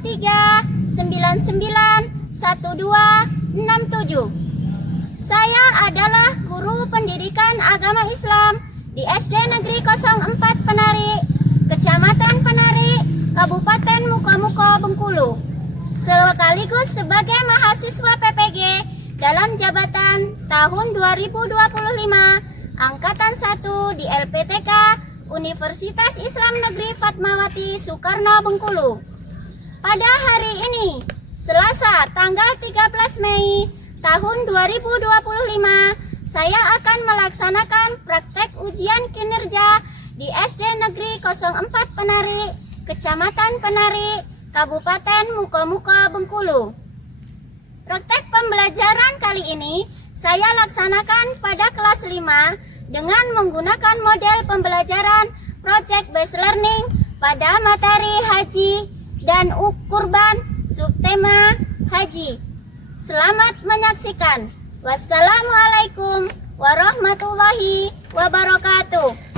991267. Saya adalah guru pendidikan agama Islam di SD Negeri 04 Penarik, Kecamatan Penarik, Kabupaten Mukomuko, Bengkulu. Sekaligus sebagai mahasiswa PPG dalam jabatan tahun 2025 Angkatan 1 di LPTK Universitas Islam Negeri Fatmawati Soekarno, Bengkulu. Pada hari ini, Selasa tanggal 13 Mei tahun 2025, saya akan melaksanakan praktek ujian kinerja di SD Negeri 04 Penarik, Kecamatan Penarik, Kabupaten Mukomuko, Bengkulu. Praktek pembelajaran kali ini saya laksanakan pada kelas 5 dengan menggunakan model pembelajaran Project Based Learning pada materi haji dan kurban subtema haji. Selamat menyaksikan. Wassalamualaikum warahmatullahi wabarakatuh.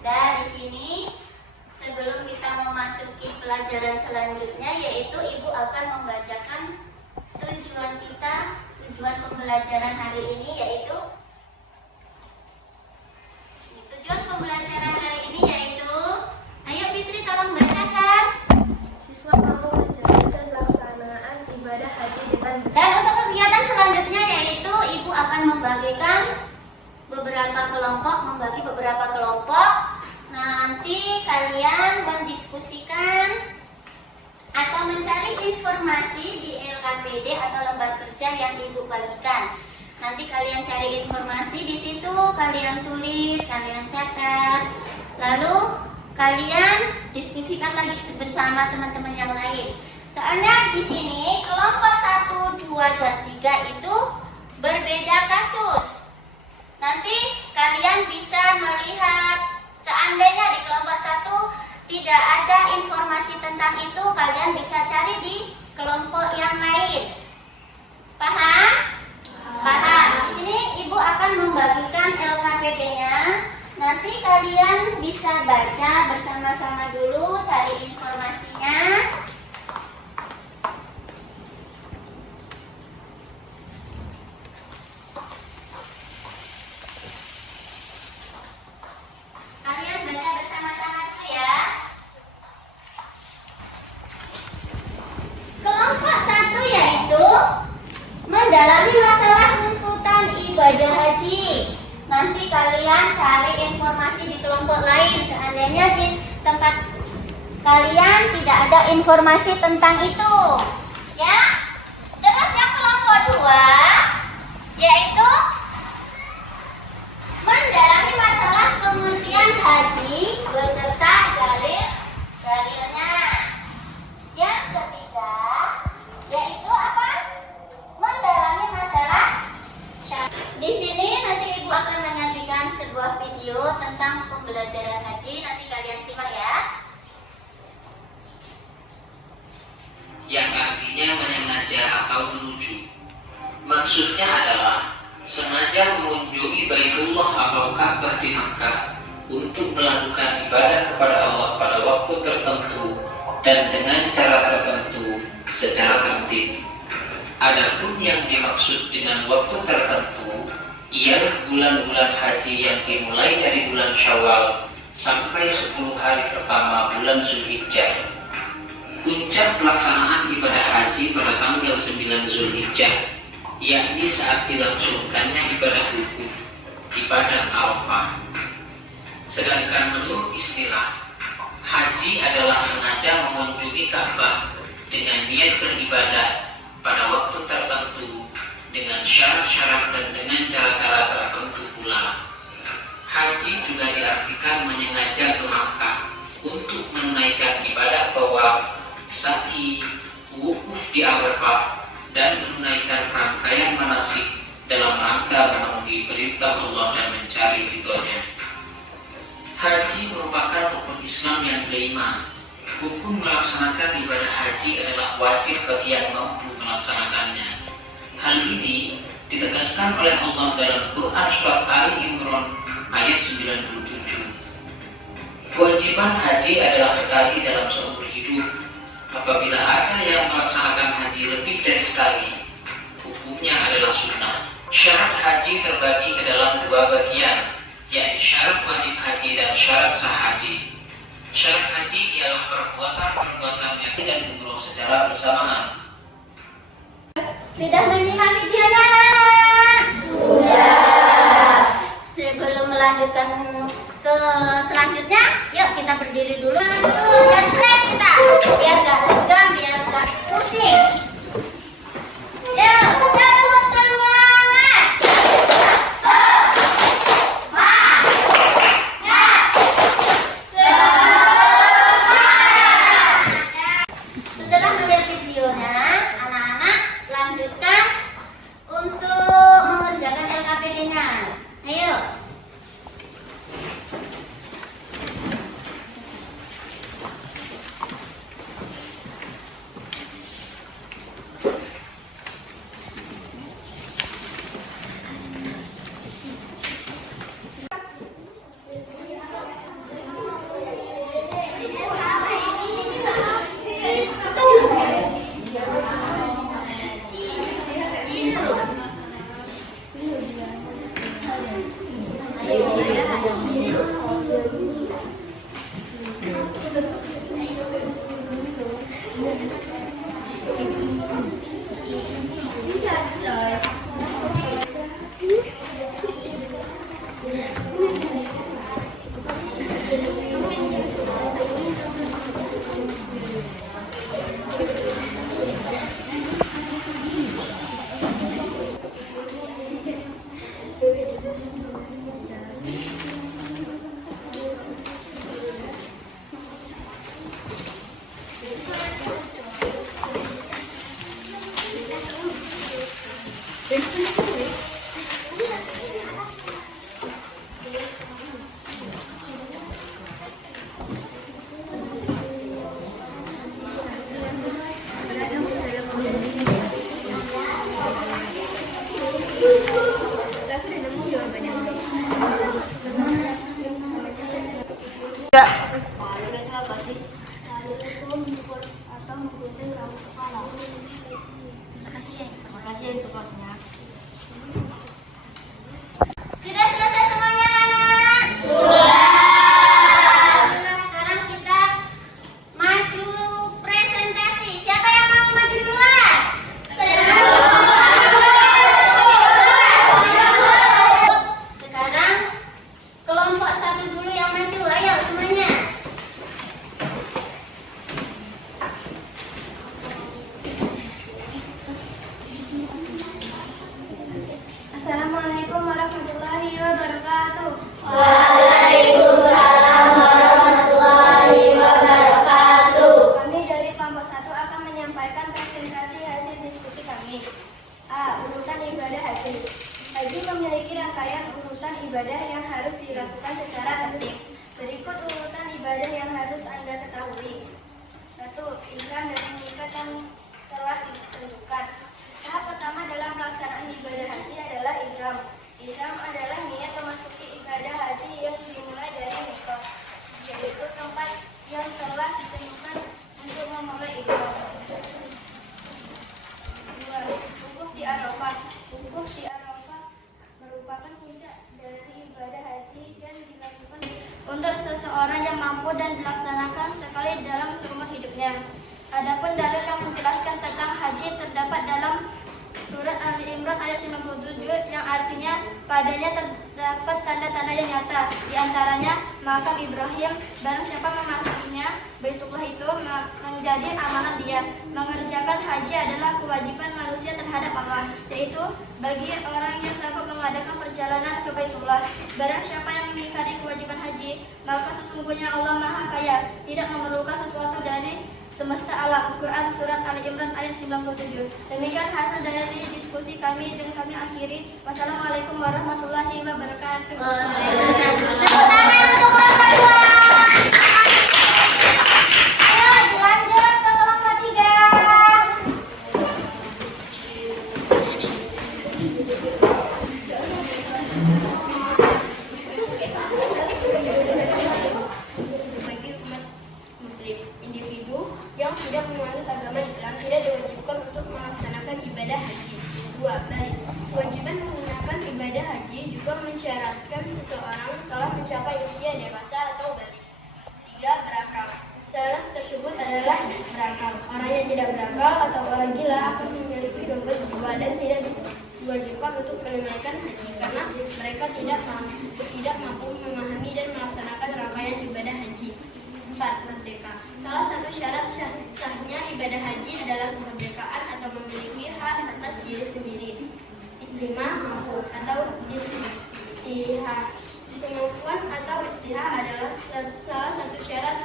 Dan di sini sebelum kita memasuki memasuki pelajaran selanjutnya, yaitu Ibu akan membacakan tujuan pembelajaran hari ini, yaitu ayo Fitri tolong bacakan. Siswa mampu menjelaskan pelaksanaan ibadah haji dengan Dan untuk kegiatan selanjutnya, yaitu Ibu akan membagi beberapa kelompok. Nanti kalian mendiskusikan atau mencari informasi di LKPD atau lembar kerja yang Ibu bagikan. Nanti kalian cari informasi di situ, kalian tulis, kalian catat. Lalu kalian diskusikan lagi bersama teman-teman yang lain. Soalnya di sini kelompok 1, 2, dan 3 itu berbeda kasus. Nanti kalian bisa melihat, seandainya di kelompok 1 tidak ada informasi tentang itu, kalian bisa cari di kelompok yang lain. Paham? Paham. Di sini Ibu akan membagikan LKPD-nya. Nanti kalian bisa baca bersama-sama dulu, cari informasinya. Kalian baca bersama-sama dulu ya. Kelompok 1 yaitu mendalami masalah tuntutan ibadah haji. Nanti kalian cari informasi di kelompok lain, seandainya di tempat kalian tidak ada informasi tentang itu, ya. Terus yang kelompok 2 yaitu mendalami masalah pengertian haji beserta dalilnya. Yang ketiga yaitu apa? Mendalami masalah syarat. Di sini nanti Ibu akan menyajikan sebuah video tentang pembelajaran haji. Nanti kalian simak ya. Yang artinya menyengaja atau menuju. Maksudnya adalah sengaja mengunjungi Baitullah atau Ka'bah di Makkah untuk melakukan ibadah kepada Allah pada waktu tertentu dan dengan cara tertentu secara tertib. Adapun yang dimaksud dengan waktu tertentu ialah bulan-bulan haji yang dimulai dari bulan Syawal sampai 10 hari pertama bulan Zulhijjah. Puncak pelaksanaan ibadah haji pada tanggal 9 Zulhijjah, yakni saat dilangsungkannya ibadah wukuf di Padang Arafah. Sedangkan menurut istilah, haji adalah sengaja mengunjungi Ka'bah dengan niat beribadah pada waktu tertentu dengan syarat-syarat dan dengan cara-cara tertentu pula. Haji juga diartikan menyengaja ke Makkah untuk menunaikan ibadah tawaf, sa'i, wukuf di Arafah, dan menunaikan rangkaian manasik dalam rangka memenuhi perintah Allah dan mencari ridhonya. Haji merupakan rukun Islam yang kelima. Hukum melaksanakan ibadah haji adalah wajib bagi yang mampu melaksanakannya. Hal ini ditegaskan oleh Allah dalam Quran Surat Ali Imran ayat 97. Kewajiban haji adalah sekali dalam seumur hidup. Apabila ada yang melaksanakan haji lebih dari sekali, hukumnya adalah sunnah. Syarat haji terbagi ke dalam 2 bagian, yakni syarat wajib haji dan syarat sah haji. Syarat haji ialah perbuatan haji dan umroh secara bersamaan. Sudah menyimak videonya, anak-anak? Sudah. Sebelum melanjutkan ke selanjutnya, yuk kita berdiri dulu dan fresh kita, biar gak tegang, biar gak pusing. Yuk, terus semangat. Semangat. Semangat. Setelah melihat videonya, anak-anak lanjutkan untuk mengerjakan LKPD-nya. Ayo. ibadah yang harus Anda ketahui. 1. Ihram dan miqat yang telah ditentukan. Tahap pertama dalam pelaksanaan ibadah haji adalah ihram. Ihram adalah niat memasuki ibadah haji yang dimulai dari miqat, yaitu tempat yang telah ditentukan untuk memulai ihram. 2. Wukuf di Arafah. Wukuf di Arafah merupakan puncak dari ibadah haji dan dilakukan untuk seseorang yang mampu dan dilaksanakan sekali dalam seumur hidupnya. Adapun dalil yang menjelaskan tentang haji terdapat dalam surat Ali Imran ayat 97 yang artinya padanya terdapat tanda-tanda yang nyata, di antaranya makam Ibrahim. Barang siapa memasukinya, Baitullah itu menjadi amalan dia. Mengerjakan haji adalah kewajiban manusia terhadap Allah, yaitu bagi orang yang sanggup mengadakan perjalanan ke Baitullah. Barang siapa yang mengingkari kewajiban haji, maka sesungguhnya Allah Maha Kaya, tidak memerlukan sesuatu dari semesta alam. Quran Surat Ali Imran ayat 97. Demikian hasil dari diskusi kami dan kami akhiri. Wassalamualaikum warahmatullahi wabarakatuh. Tepuk tangan untuk Bapak. Ayo dilanjut ke kelompok 3. Bagi umat muslim, individu yang tidak menganut agama Islam tidak diwajibkan untuk melaksanakan ibadah haji. 2. Balik. Kewajiban menggunakan ibadah haji juga mensyaratkan seseorang telah mencapai usia dewasa atau balik. 3. Berakal. Syarat tersebut adalah berakal. Orang yang tidak berakal atau orang gila akan memiliki gangguan jiwa dan tidak diwajibkan untuk menunaikan haji karena mereka tidak mampu memahami dan melaksanakan rangkaian ibadah haji. 4. Merdeka. Salah satu syarat sahnya ibadah haji adalah kemerdekaan atau memiliki hak atas diri sendiri. 5. Mampu atau istihad. Kemampuan atau istihad adalah salah satu syarat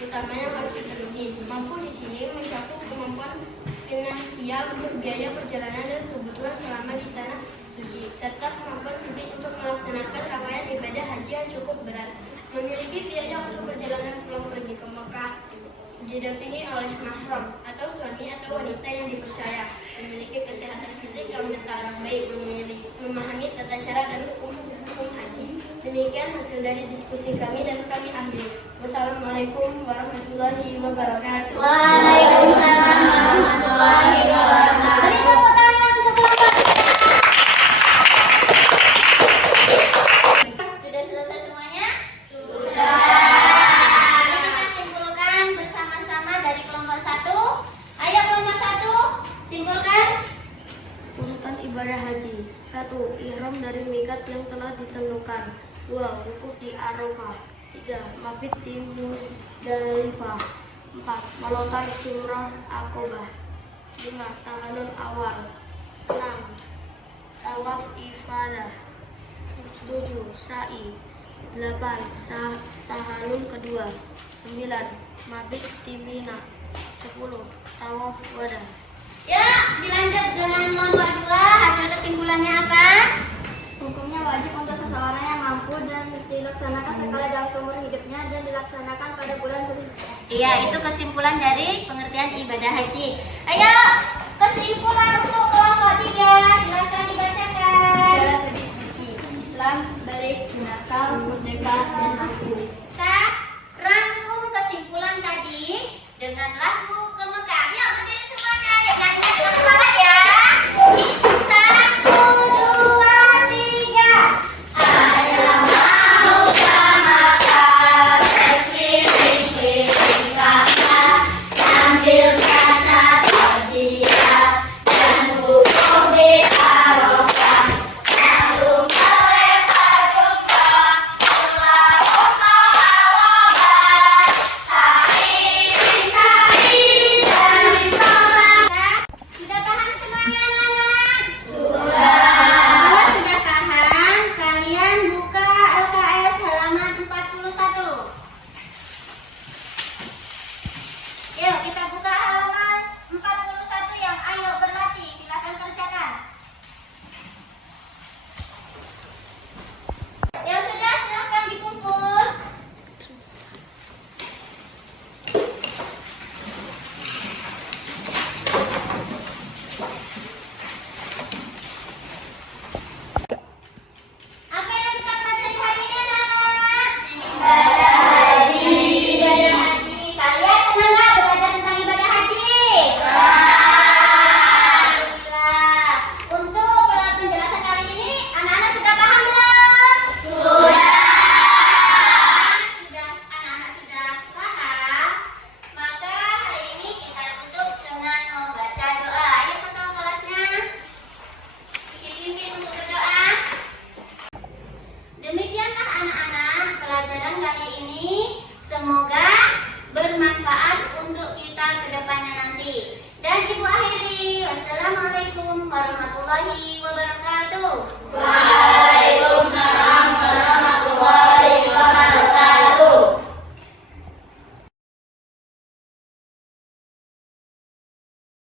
utama yang harus dipenuhi. Mampu di sini mencakup kemampuan finansial untuk biaya perjalanan dan kebutuhan selama di tanah suci, serta kemampuan fisik untuk melaksanakan rangkaian ibadah haji yang cukup berat. Memiliki biaya untuk perjalanan pulang pergi ke Mekah, didampingi oleh mahram atau suami atau wanita yang dipercaya, memiliki kesehatan fisik yang mental yang baik, memahami tata cara dan hukum haji. Demikian hasil dari diskusi kami dan kami akhiri. Wassalamualaikum warahmatullahi wabarakatuh. Waalaikumsalam warahmatullahi wabarakatuh. Beri tepuk tangan untuk kelompok 3. Sudah selesai semuanya? Sudah. Kita simpulkan bersama-sama dari kelompok 1. Ayo kelompok 1, simpulkan. Urutan ibadah haji. 1. Ihram dari miqat yang telah ditentukan. 2. Wukuf di Arafah. 3. Mabit di Muzdalifah. 4. Melontar jumrah Aqobah. 5. Tahallul awal. 6. Tawaf ifadah. 7. Sa'i. 8. Tahallul kedua. 9. Mabit di Mina. 10. Tawaf wada. Ya, dilanjut dengan kelompok 2. Hasil kesimpulannya apa? Hukumnya wajib untuk seseorang yang mampu dan dilaksanakan sekali dalam seumur hidupnya dan dilaksanakan pada bulan Zulhijjah. Iya, itu kesimpulan dari pengertian ibadah haji. Ayo, kesimpulan untuk kelompok 3. Silakan dibacakan. Dalam berdiskusi, Islam balik berakal, merdeka, dan mampu. Kita rangkum kesimpulan tadi dengan lagu ke Mekah. Yuk, berdiri semuanya. Ayo, nyanyinya dengan semangat ya. 1, 2, 3. Saya mau ke Mekah, berkeliling-keliling Ka'bah, sambil kata tarbiyah dan wukuf di Arafah, lalu melempar jumrah, Allahu sholawat, sa'i warahmatullahi wabarakatuh.